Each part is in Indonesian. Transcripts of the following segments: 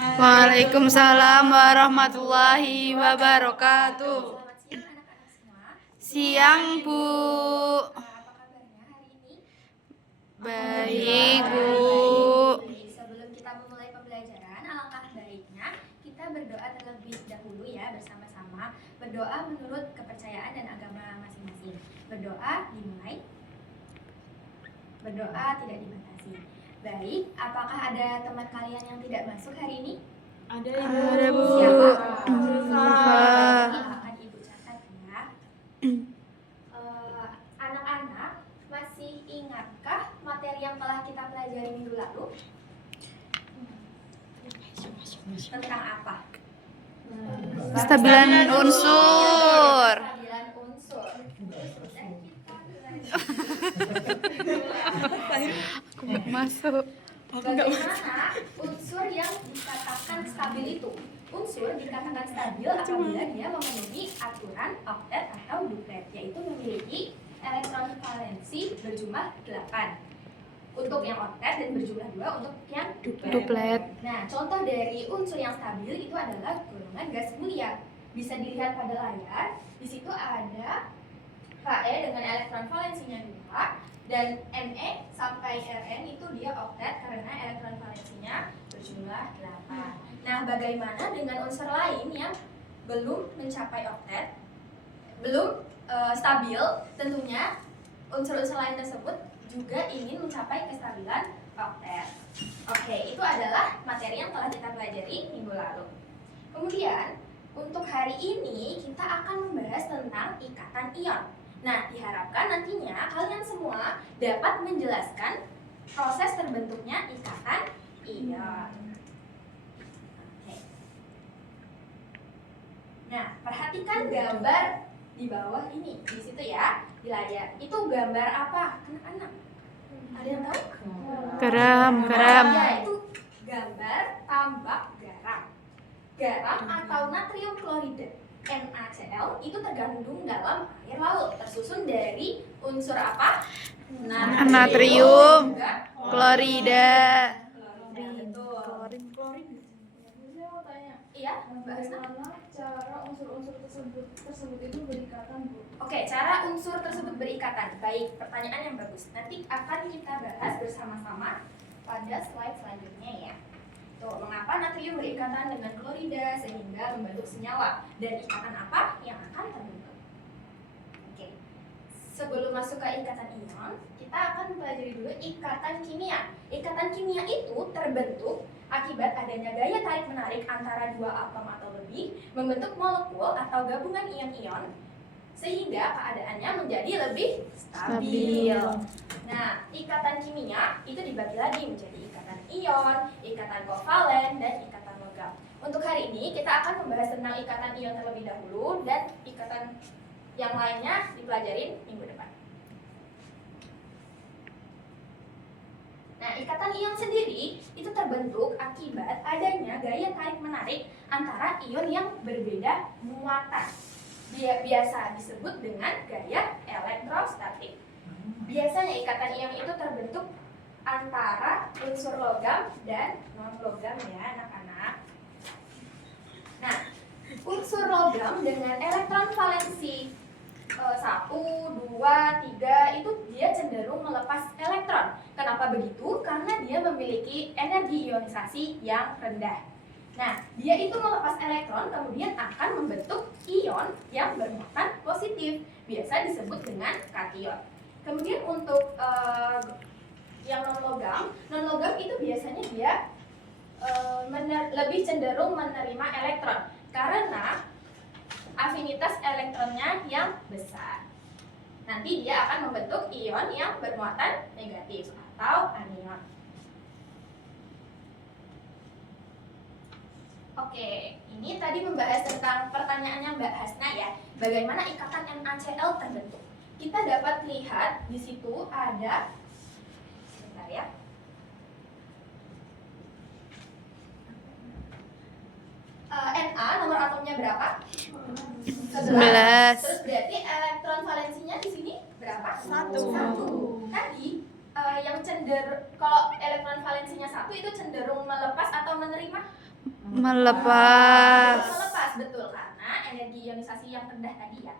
Waalaikumsalam warahmatullahi wabarakatuh. Selamat siang anak-anak semua. Siang, Bu. Apa kabarnya hari ini? Baik, Bu. Baik, sebelum kita memulai pembelajaran, alangkah baiknya kita berdoa terlebih dahulu ya bersama-sama. Berdoa menurut kepercayaan dan agama masing-masing. Berdoa dimulai. Berdoa tidak dibatasi. Baik, apakah ada teman kalian yang tidak masuk hari ini? Ada, Bu. Siapa? Baik. Akan Ibu catat ya. Anak-anak masih ingatkah materi yang telah kita pelajari minggu lalu? Tentang apa? Kestabilan unsur. Kestabilan unsur. Aku mau masuk. Bagaimana unsur yang dikatakan stabil itu? Unsur dikatakan stabil apabila dia memenuhi aturan oktet atau duplet, yaitu memiliki elektron valensi berjumlah 8 untuk yang oktet dan berjumlah 2 untuk yang Duplet. Nah, contoh dari unsur yang stabil itu adalah golongan gas mulia. Bisa dilihat pada layar. Di situ ada Fe dengan elektron valensinya 2 dan Me sampai Rn itu dia oktet karena elektron valensinya berjumlah 8. Nah, bagaimana dengan unsur lain yang belum mencapai oktet, belum stabil? Tentunya unsur-unsur lain tersebut juga ingin mencapai kestabilan oktet. Oke, itu adalah materi yang telah kita pelajari minggu lalu. Kemudian, untuk hari ini kita akan membahas tentang ikatan ion. Nah, diharapkan nantinya kalian semua dapat menjelaskan proses terbentuknya ikatan ion. Oke. Nah, perhatikan gambar di bawah ini, di situ ya, di layar. Itu gambar apa, anak-anak? Ada yang tahu? Garam. Ya, itu gambar tambak garam. Garam atau natrium klorida NaCl itu tergandung dalam air laut, tersusun dari unsur apa? Natrium, juga klorida. Betul. Saya mau tanya, Iya, Mbak Hasna. bagaimana cara unsur-unsur tersebut itu berikatan, Bu? Oke, cara unsur tersebut berikatan. Baik, pertanyaan yang bagus. Nanti akan kita bahas bersama-sama pada slide selanjutnya ya. Tuh, mengapa natrium berikatan dengan klorida sehingga membentuk senyawa dan ikatan apa yang akan terbentuk? Oke. Sebelum masuk ke ikatan ion, kita akan mempelajari dulu ikatan kimia. Ikatan kimia itu terbentuk akibat adanya gaya tarik-menarik antara dua atom atau lebih membentuk molekul atau gabungan ion-ion sehingga keadaannya menjadi lebih stabil. Nah, ikatan kimia itu dibagi lagi menjadi ikatan ion, ikatan kovalen, dan ikatan logam. Untuk hari ini kita akan membahas tentang ikatan ion terlebih dahulu dan ikatan yang lainnya dipelajarin minggu depan. Nah, ikatan ion sendiri itu terbentuk akibat adanya gaya tarik-menarik antara ion yang berbeda muatan. Biasa disebut dengan gaya elektrostatik. Biasanya ikatan ion itu terbentuk antara unsur logam dan non-logam ya anak-anak. Nah, unsur logam dengan elektron valensi 1, 2, 3 itu dia cenderung melepas elektron. Kenapa begitu? Karena dia memiliki energi ionisasi yang rendah. Nah, dia itu melepas elektron kemudian akan membentuk ion yang bermuatan positif. Biasa disebut dengan kation. Kemudian untuk yang non-logam itu biasanya dia lebih cenderung menerima elektron karena afinitas elektronnya yang besar. Nanti dia akan membentuk ion yang bermuatan negatif atau anion. Oke, ini tadi membahas tentang pertanyaannya Mbak Hasna ya. Bagaimana ikatan NaCl terbentuk? Kita dapat lihat di situ ada, sebentar ya. Na nomor atomnya berapa? 11. Terus berarti elektron valensinya di sini berapa? 1. Tadi yang kalau elektron valensinya 1 itu cenderung melepas atau menerima? Melepas. Melepas, betul, karena energi ionisasi yang rendah tadi ya,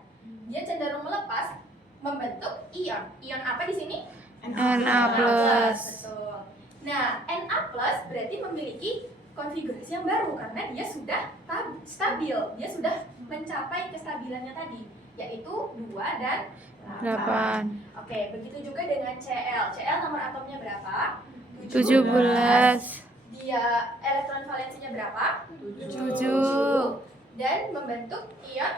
dia cenderung melepas membentuk ion. Ion apa di sini? Na+. Betul. Nah, Na+ berarti memiliki konfigurasi yang baru karena dia sudah stabil. Dia sudah mencapai kestabilannya tadi, yaitu 2 dan 8. 8. Oke, begitu juga dengan Cl. Cl nomor atomnya berapa? 17. Dia elektron valensinya berapa? 7. Dan membentuk ion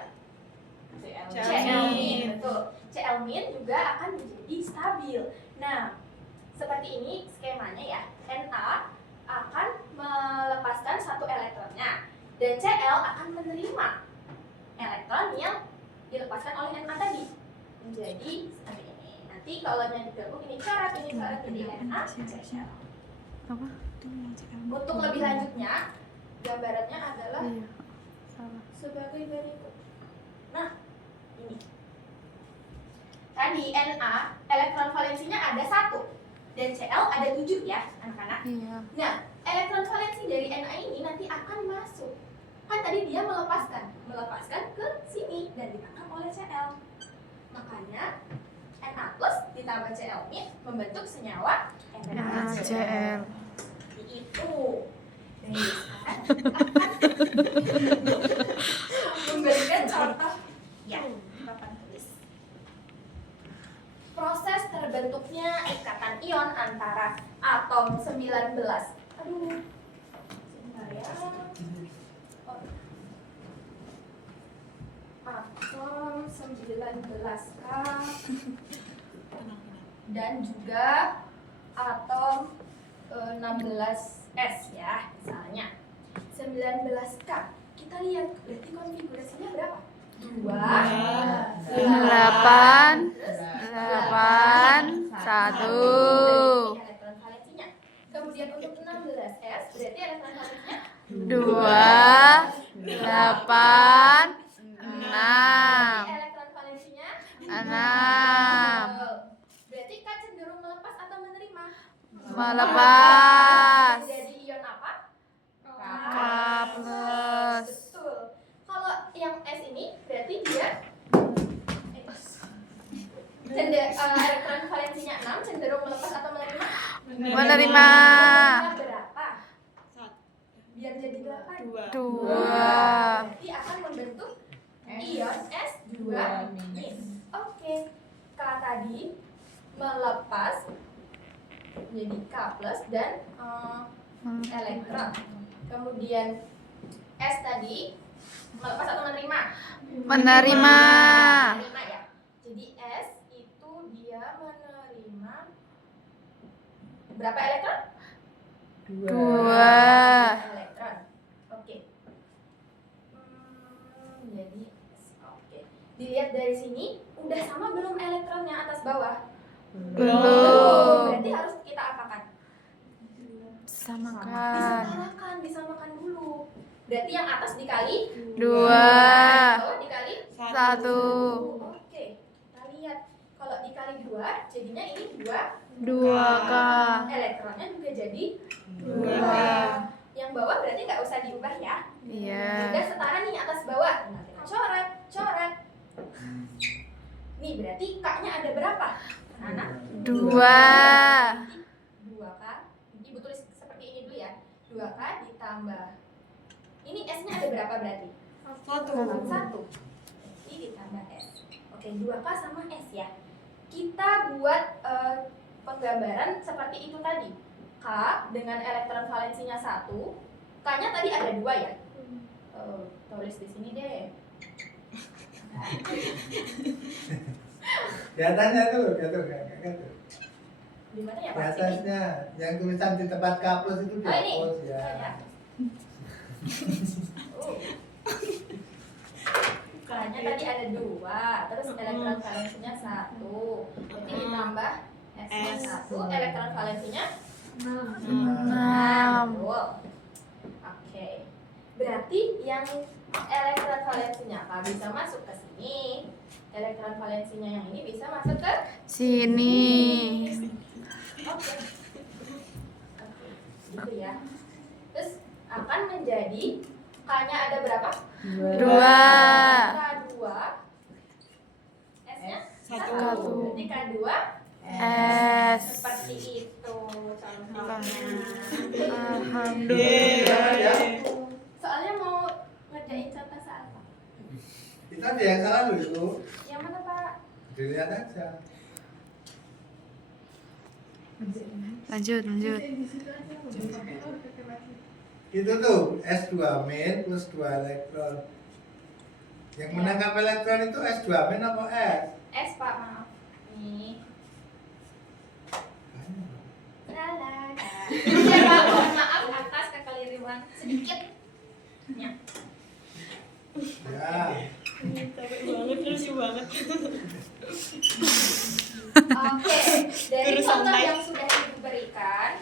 Cl-. Betul. Cl- juga akan menjadi stabil. Nah, seperti ini skemanya ya. Na akan melepaskan satu elektronnya dan Cl akan menerima elektron yang dilepaskan oleh Na tadi. Menjadi seperti ini. Nanti kalau yang digabung ini coret jadi Na Cl. Apa? Untuk lebih lanjutnya, gambarannya adalah Iya. Salah. sebagai berikut. Nah, ini. Tadi Na elektron valensinya ada 1 dan Cl ada 7 ya, anak-anak. Iya. Nah, elektron valensi dari Na ini nanti akan masuk. Kan tadi dia melepaskan ke sini dan ditangkap oleh Cl. Makanya Na+ ditambah Cl- membentuk senyawa NaCl. itu. Memberikan contoh ya, papan tulis. Proses terbentuknya ikatan ion antara atom 19. Aduh. Sebentar ya. Oh. Atom 19K dan juga atom 16S ya, misalnya 19K. Kita lihat berarti konfigurasinya berapa? 2 8 1 8 1 elektron valensinya. Kemudian untuk 16S berarti elektron valensinya 2 8 6 elektron valensinya 6 Berarti K cenderung melepas atau menerima? Melepas. Jadi ion apa? K+. Betul. Kalau yang S ini berarti dia elektron valensinya 6 cenderung melepas atau menerima? Menerima. Berapa? Biar jadi 8. 2 Berarti akan membentuk ion S2 nis. Oke. K tadi melepas menjadi K+ dan elektron. Kemudian S tadi melepas atau menerima? Menerima. Menerima ya. Jadi S itu dia menerima berapa elektron? 2 Elektron. Oke. Jadi oke. Dilihat dari sini udah sama belum elektronnya atas bawah? Belum. Berarti harus kita apakan? Samakan. Disamakan dulu. Berarti yang atas dikali 2 bawah dikali 1 Oke, kita lihat. Kalau dikali 2, jadinya ini 2. 2K. Elektronnya juga jadi 2. Yang bawah berarti nggak usah diubah ya. Iya. Udah setara nih atas bawah. Coret. Nih berarti K-nya ada berapa? Anak? 2 2K. Ibu tulis seperti ini dulu ya. 2K ditambah. Ini S-nya ada berapa berarti? 1. Ini ditambah S. Oke, 2K sama S ya. Kita buat penggambaran seperti itu tadi. K dengan elektron valensinya 1. K-nya tadi ada 2 ya. Tulis di sini deh. Di atasnya tuh, tuh. Di mana ya Di Pak? Sini. atasnya, yang tulisan di tempat kapus itu Oh ini. dihapus Oh, ya. ya. K-nya tadi ada 2, terus elektron valensinya 1. Berarti ditambah S-nya 1, elektron valensinya 6 betul. Oke. Berarti yang elektron valensinya apa bisa masuk ke sini. Elektron valensinya yang ini bisa masuk ke sini. Oke. Gitu ya. Terus akan menjadi K-nya ada berapa? 2. K2. S-nya? Satu. Berarti K2 S. seperti itu contohnya. Alhamdulillah. Soalnya mau ngerjain contoh apa? Itu ada yang salah loh itu. Yang mana Pak? Dilihat aja. Lanjut. Di situ aja. Itu tuh S2 min plus 2 elektron. Yang menangkap elektron itu S2 min apa S? S Pak, maaf. Nih. Lala. Ya Pak, mohon maaf atas kekeliruan sedikit. Ya. Ya. Oke, dari Terus contoh santai. yang sudah Ibu berikan,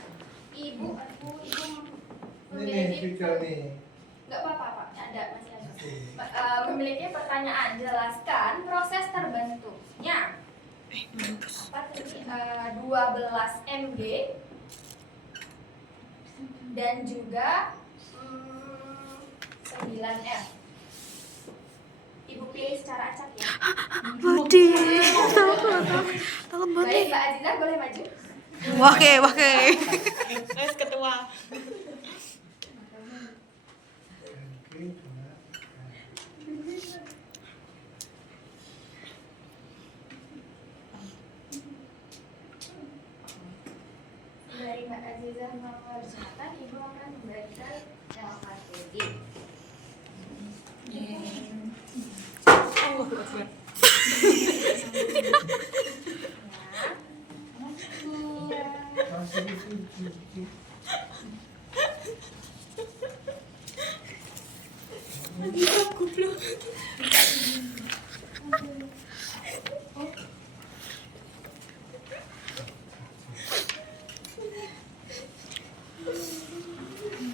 Ibu Ini memiliki video nih. nggak apa-apa Pak, ada masih ada. Memiliki pertanyaan, jelaskan proses terbentuknya apa tadi 12 mg dan juga 9 F. Ibu pilih secara acak ya. Bodi. Takut Baik, bodi. Mbak Azizah boleh maju. Wake. Wes ketua. Oke, cuma. Dari Mbak Azizah mengerjakan, Ibu akan memberikan LKTD. Allahu Akbar. Masih di.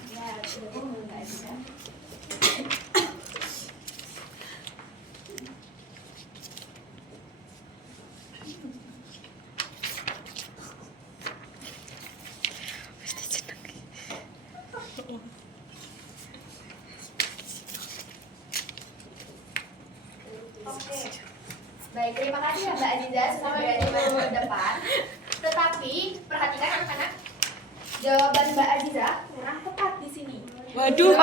Ya, sudah Mbak Azizah. Oke. Baik, terima kasih ya Mbak Azizah sudah berani maju ke depan. Tetapi perhatikan anak-anak, jawaban Mbak Azizah kurang tepat di sini. Waduh,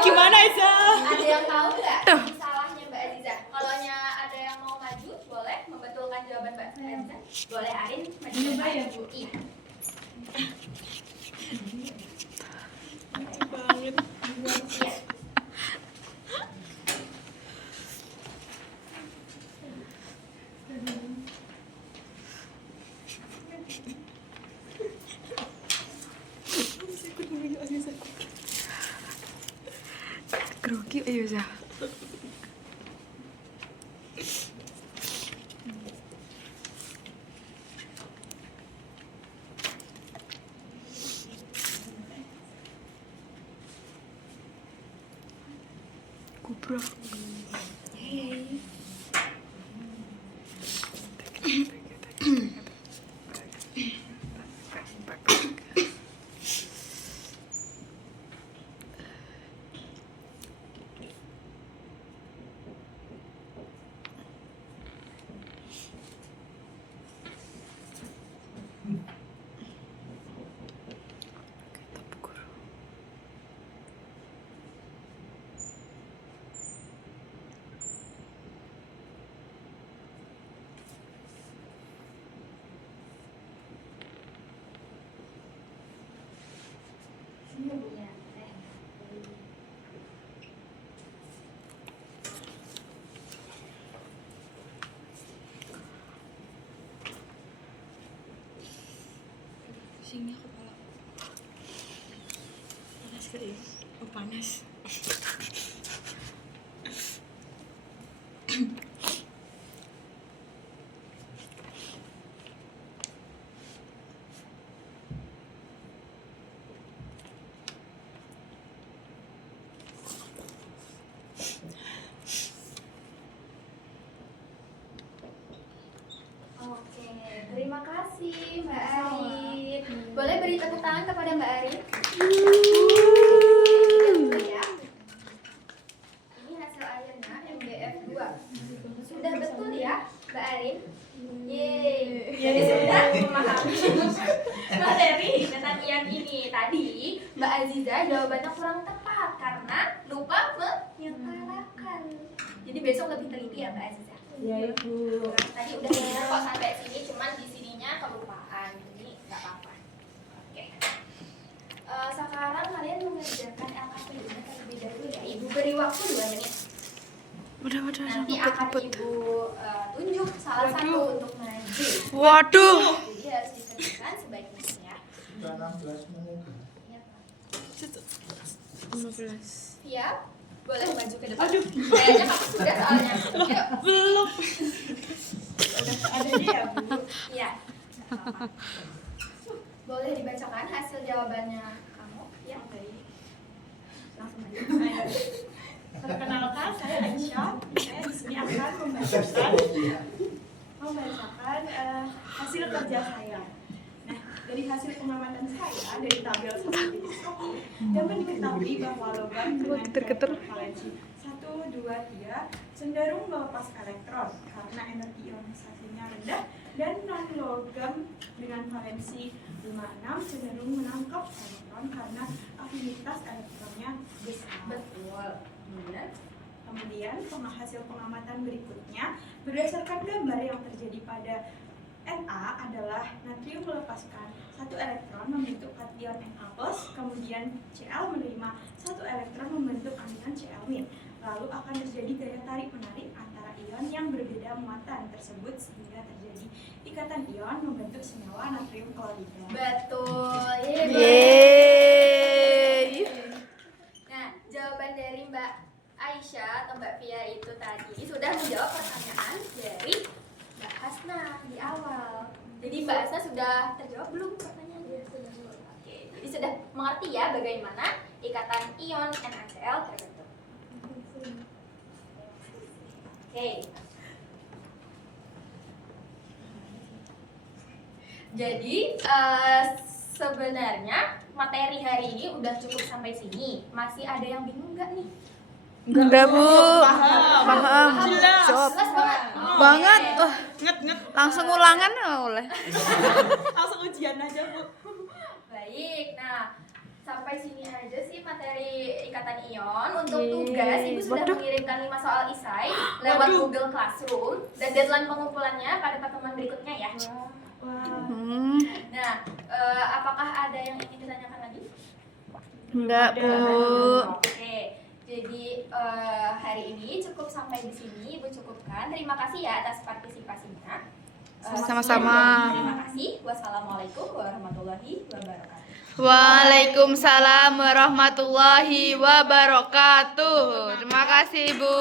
gimana Isa? Ada yang tahu nggak salahnya Mbak Azizah? Kalau ada yang mau maju, boleh membetulkan jawaban Mbak Azizah. Boleh Arin maju ke depan. Iya. Banget. Iya. Grogi ayo Zah. Kubrak. Iya. Sini kepala. Panas kali. Oh, panas. Oke, terima kasih Mbak Arin. Boleh beri tepuk tangan kepada Mbak Arin? pertanyaan ini. Tadi Mbak Aziza jawabannya kurang tepat karena lupa menyetarakan. Jadi besok lebih teliti ya Mbak Aziza. Iya Ibu. Tadi udah benar kok sampai sini, cuman di sininya kelupaan. Jadi nggak apa-apa. Oke. Sekarang kalian mengerjakan LKP-nya terlebih dahulu ya. Ibu beri waktu 2 menit. Udah, Nanti akan Ibu tunjuk salah satu untuk maju. Waduh. Jadi harus dikerjakan sebaik mungkin ya. Sudah 16 menit. Iya, Pak. 15. Siap? Boleh maju ke depan. Aduh. Kayaknya kamu sudah soalnya. Yuk. Belum. Udah ada dia ya, Bu. Iya. nggak apa-apa. Boleh dibacakan hasil jawabannya kamu? Ya. Langsung aja. Ayo. Perkenalkan, saya Aisyah. Saya di sini akan membacakan hasil kerja saya. Nah, dari hasil pengamatan saya dari tabel seperti ini dapat diketahui bahwa logam dengan Geter-geter. valensi 1, 2, 3 cenderung melepas elektron karena energi ionisasinya rendah, dan non logam dengan valensi 5, 6 cenderung menangkap elektron karena afinitas elektronnya besar. Betul. Kemudian hasil pengamatan berikutnya berdasarkan gambar yang terjadi pada Na adalah natrium melepaskan 1 elektron membentuk kation Na+, kemudian Cl menerima 1 elektron membentuk anion Cl-. Lalu akan terjadi gaya tarik menarik antara ion yang berbeda muatan tersebut sehingga terjadi ikatan ion membentuk senyawa natrium klorida. Betul. Yeay. Nah, jawaban dari Mbak Aisyah atau Mbak Pia itu tadi sudah menjawab pertanyaan dari Mbak Hasna di awal. Jadi Mbak Hasna sudah terjawab belum pertanyaannya? Oke, jadi sudah mengerti ya bagaimana ikatan ion NaCl terbentuk. Oke. Jadi sebenarnya materi hari ini udah cukup sampai sini. Masih ada yang bingung nggak nih? Enggak, Bu. Paham. Jelas. Jawab. Jelas banget. Banget. Oke. Wah, Nget. langsung ulangan boleh. Langsung ujian aja, Bu. Baik. Nah, sampai sini aja sih materi ikatan ion. Untuk tugas, Ibu sudah Waduh. mengirimkan 5 soal esai lewat Waduh. Google Classroom dan deadline pengumpulannya pada pertemuan berikutnya ya. Wah. Nah, apakah ada yang ingin ditanyakan lagi? Enggak, Bu. Oke, jadi hari ini cukup sampai di sini, Ibu cukupkan. Terima kasih ya atas partisipasinya. Sama-sama. Terima kasih. Wassalamualaikum warahmatullahi wabarakatuh. Waalaikumsalam warahmatullahi wabarakatuh. Terima kasih, Bu.